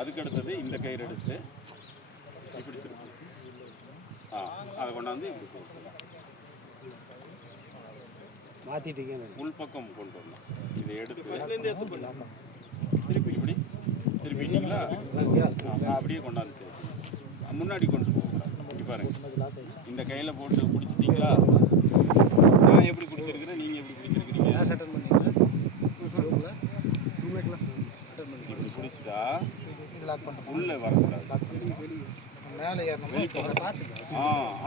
அதுக்கு அடுத்தது இந்த கயிறு எடுத்து இப்படி திருப்பி அதை கொண்டாந்து இப்படி போட்டுக்கலாம். மாற்றிட்டீங்க. உள்பக்கம் கொண்டு வரணும். இதை எடுத்து திருப்பி இப்படி திருப்பிட்டீங்களா? அப்படியே கொண்டாந்து சரி முன்னாடி கொண்டு போகக்கூடாது. இப்படி பாருங்க, இந்த கையில் போட்டு பிடிச்சிட்டிங்களா? நான் எப்படி பிடிச்சிருக்கிறேன், நீங்கள் எப்படி பிடிச்சிருக்கிறீங்க? இப்படி பிடிச்சிட்டா உள்ளே வரக்கூடாது.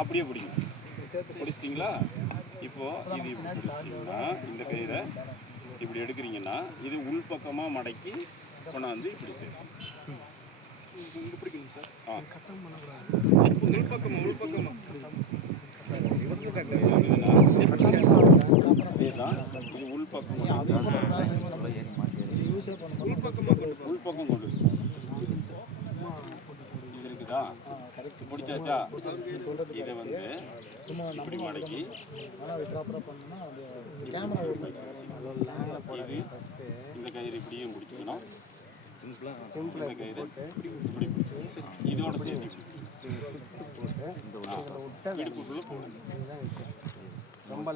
அப்படியே பிடிக்கும். பிடிச்சிட்டிங்களா? இப்போது இது இப்படி பிடிச்சிட்டிங்கன்னா இந்த கயிறை இப்படி எடுக்கிறீங்கன்னா இது உள்பக்கமாக மடக்கி கொண்டாந்து இப்படி சேர்க்கணும். இது உள்பக்கம் கொண்டு இது இருக்குதா? பிடிச்சாச்சா? இதை வந்து இப்படி மடக்கி இது இந்த கயிறு இப்படியும் பிடிச்சிக்கணும். இந்த கயிறு இப்படி இதோட சேர்த்து இடுப்புக்குள்ள போடுங்க. ரொம்ப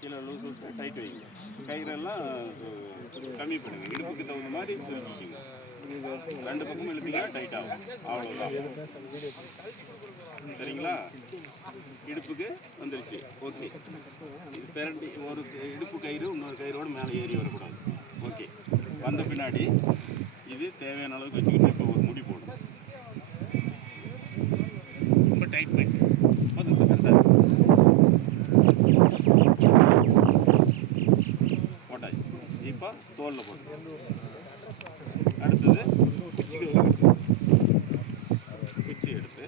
கீழே லூஸ் டைட் வைங்க. கயிறெல்லாம் கம்மி பண்ணுங்க. இடுப்புக்கு தகுந்த மாதிரி சொல்லிக்கிங்க. ரெண்டு பக்கமும் இழுத்தீங்கன்னா டைட் ஆகும். அவ்வளோதான். சரிங்களா? இடுப்புக்கு வந்துருச்சு. ஓகே. இது பிரண்டி ஒரு இடுப்பு கயிறு இன்னொரு கயிறோடு மேலே ஏறி வரக்கூடாது. ஓகே. வந்த பின்னாடி இது தேவையான அளவுக்கு வச்சுக்கிட்டு இப்போ ஒரு முடி போடணும். ரொம்ப டைட் பண்ணி வந்து கரெக்டாக போட்டாச்சு. இப்போ தோலில் போட்டு அடுத்தது குச்சி எடுத்து